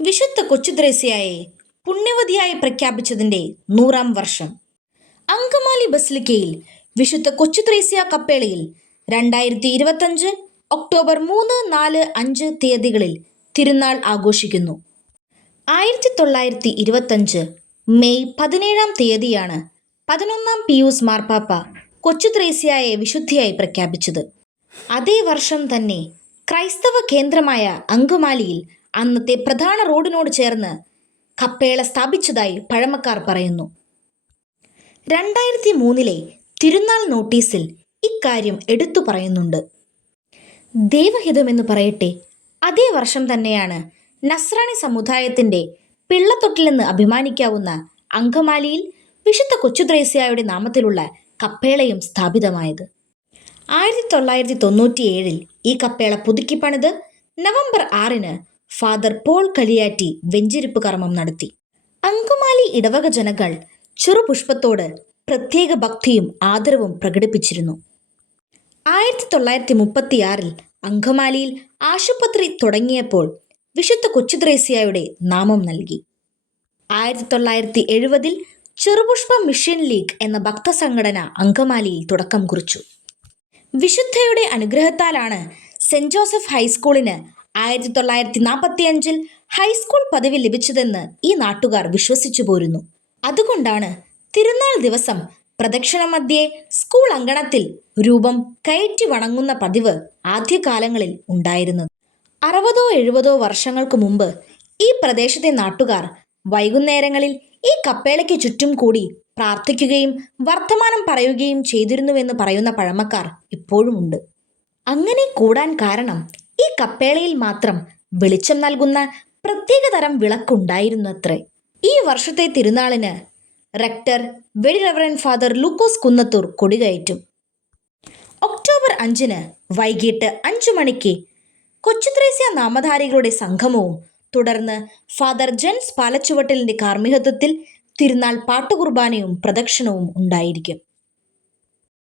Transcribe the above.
വിശുദ്ധ കൊച്ചുത്രേസ്യയെ പുണ്യവതിയായി പ്രഖ്യാപിച്ചതിന്റെ 100-ാം വർഷം. അങ്കമാലി ബസിലിക്കയിൽ വിശുദ്ധ കൊച്ചുത്രേസ്യ കപ്പേളയിൽ 2025 ഒക്ടോബർ 3, 4, 5 തീയതികളിൽ തിരുനാൾ ആഘോഷിക്കുന്നു. 1925 മെയ് 17-ാം തീയതിയാണ് 11-ാം പിയൂസ് മാർപ്പാപ്പ കൊച്ചുത്രേസ്യയെ വിശുദ്ധിയായി പ്രഖ്യാപിച്ചത്. അതേ വർഷം തന്നെ ക്രൈസ്തവ കേന്ദ്രമായ അങ്കമാലിയിൽ അന്നത്തെ പ്രധാന റോഡിനോട് ചേർന്ന് കപ്പേള സ്ഥാപിച്ചതായി പഴമക്കാർ പറയുന്നു. 2003 തിരുനാൾ നോട്ടീസിൽ ഇക്കാര്യം എടുത്തു പറയുന്നുണ്ട്. ദൈവഹിതമെന്ന് പറയട്ടെ, അതേ വർഷം തന്നെയാണ് നസ്രാണി സമുദായത്തിന്റെ പിള്ളത്തൊട്ടിലെന്ന് അഭിമാനിക്കാവുന്ന അങ്കമാലിയിൽ വിശുദ്ധ കൊച്ചുത്രേസ്യയുടെ നാമത്തിലുള്ള കപ്പേളയും സ്ഥാപിതമായത്. 1997 ഈ കപ്പേള പുതുക്കിപ്പണിത് നവംബർ 6 ഫാദർ പോൾ കലിയാറ്റി വെഞ്ചിരിപ്പ് കർമ്മം നടത്തി. അങ്കമാലി ഇടവക ജനങ്ങൾ ചെറുപുഷ്പത്തോട് പ്രത്യേക ഭക്തിയും ആദരവും പ്രകടിപ്പിച്ചിരുന്നു. 1936 അങ്കമാലിയിൽ ആശുപത്രി തുടങ്ങിയപ്പോൾ വിശുദ്ധ കൊച്ചുത്രേസ്യയുടെ നാമം നൽകി. 1970 ചെറുപുഷ്പ മിഷൻ ലീഗ് എന്ന ഭക്തസംഘടന അങ്കമാലിയിൽ തുടക്കം കുറിച്ചു. വിശുദ്ധയുടെ അനുഗ്രഹത്താലാണ് സെന്റ് ജോസഫ് ഹൈസ്കൂളിന് 1945 ഹൈസ്കൂൾ പദവി ലഭിച്ചതെന്ന് ഈ നാട്ടുകാർ വിശ്വസിച്ചു പോരുന്നു. അതുകൊണ്ടാണ് തിരുനാൾ ദിവസം പ്രദക്ഷിണമധ്യേ സ്കൂൾ അങ്കണത്തിൽ രൂപം കയറ്റി വണങ്ങുന്ന പതിവ് ആദ്യകാലങ്ങളിൽ ഉണ്ടായിരുന്നത്. 60-70 വർഷങ്ങൾക്ക് മുമ്പ് ഈ പ്രദേശത്തെ നാട്ടുകാർ വൈകുന്നേരങ്ങളിൽ ഈ കപ്പേളയ്ക്ക് ചുറ്റും കൂടി പ്രാർത്ഥിക്കുകയും വർത്തമാനം പറയുകയും ചെയ്തിരുന്നുവെന്ന് പറയുന്ന പഴമക്കാർ ഇപ്പോഴുമുണ്ട്. അങ്ങനെ കൂടാൻ കാരണം ഈ കപ്പേളയിൽ മാത്രം വെളിച്ചം നൽകുന്ന പ്രത്യേകതരം വിളക്കുണ്ടായിരുന്നത്രേ. ഈ വർഷത്തെ തിരുനാളിന് റെക്ടർ വെരി റവറൻഡ് ഫാദർ ലൂക്കോസ് കുന്നത്തൂർ കൊടികയറ്റും. ഒക്ടോബർ 5 വൈകിട്ട് 5 മണിക്ക് കൊച്ചുത്രേസ്യ നാമധാരികളുടെ സംഗമവും തുടർന്ന് ഫാദർ ജെൻസ് പാലച്ചുവട്ടലിന്റെ കാർമ്മികത്വത്തിൽ തിരുനാൾ പാട്ടുകുർബാനയും പ്രദക്ഷിണവും ഉണ്ടായിരിക്കും.